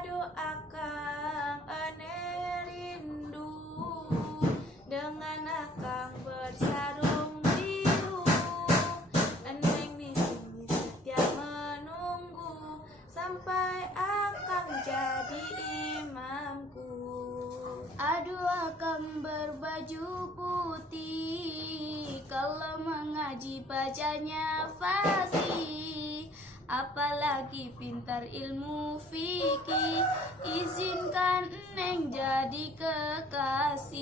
Aduh akang ane rindu dengan akang bersarung biru. Eneng di sini setia menunggu sampai akang jadi imamku. Aduh akang berbaju putih, kalau mengaji bacanya fasih, apalagi pintar ilmu fikih. Izinkan neng jadi kekasih.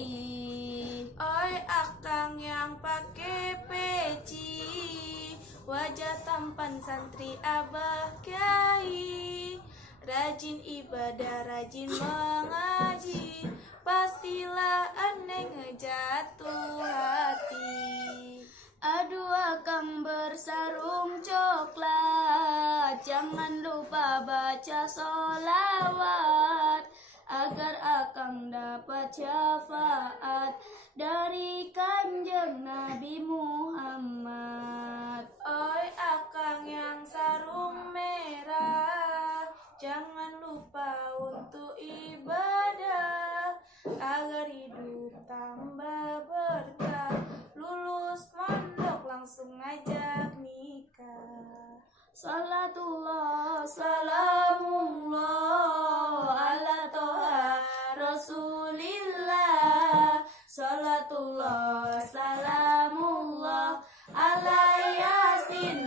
Oi akang yang pakai peci, wajah tampan santri abah kiai, rajin ibadah rajin mengaji, pastilah eneng jatuh hati. Aduh akang bersarung coklat, jangan lupa baca sholawat, agar akang dapat syafaat dari kanjeng Nabi Muhammad. Oi akang yang sarung merah, jangan lupa untuk ibadah, agar hidup tambah berkah, lulus mondok langsung ngajak nikah. Salatullah salamullah ala toha rasulillah, salatullah salamullah ala yasin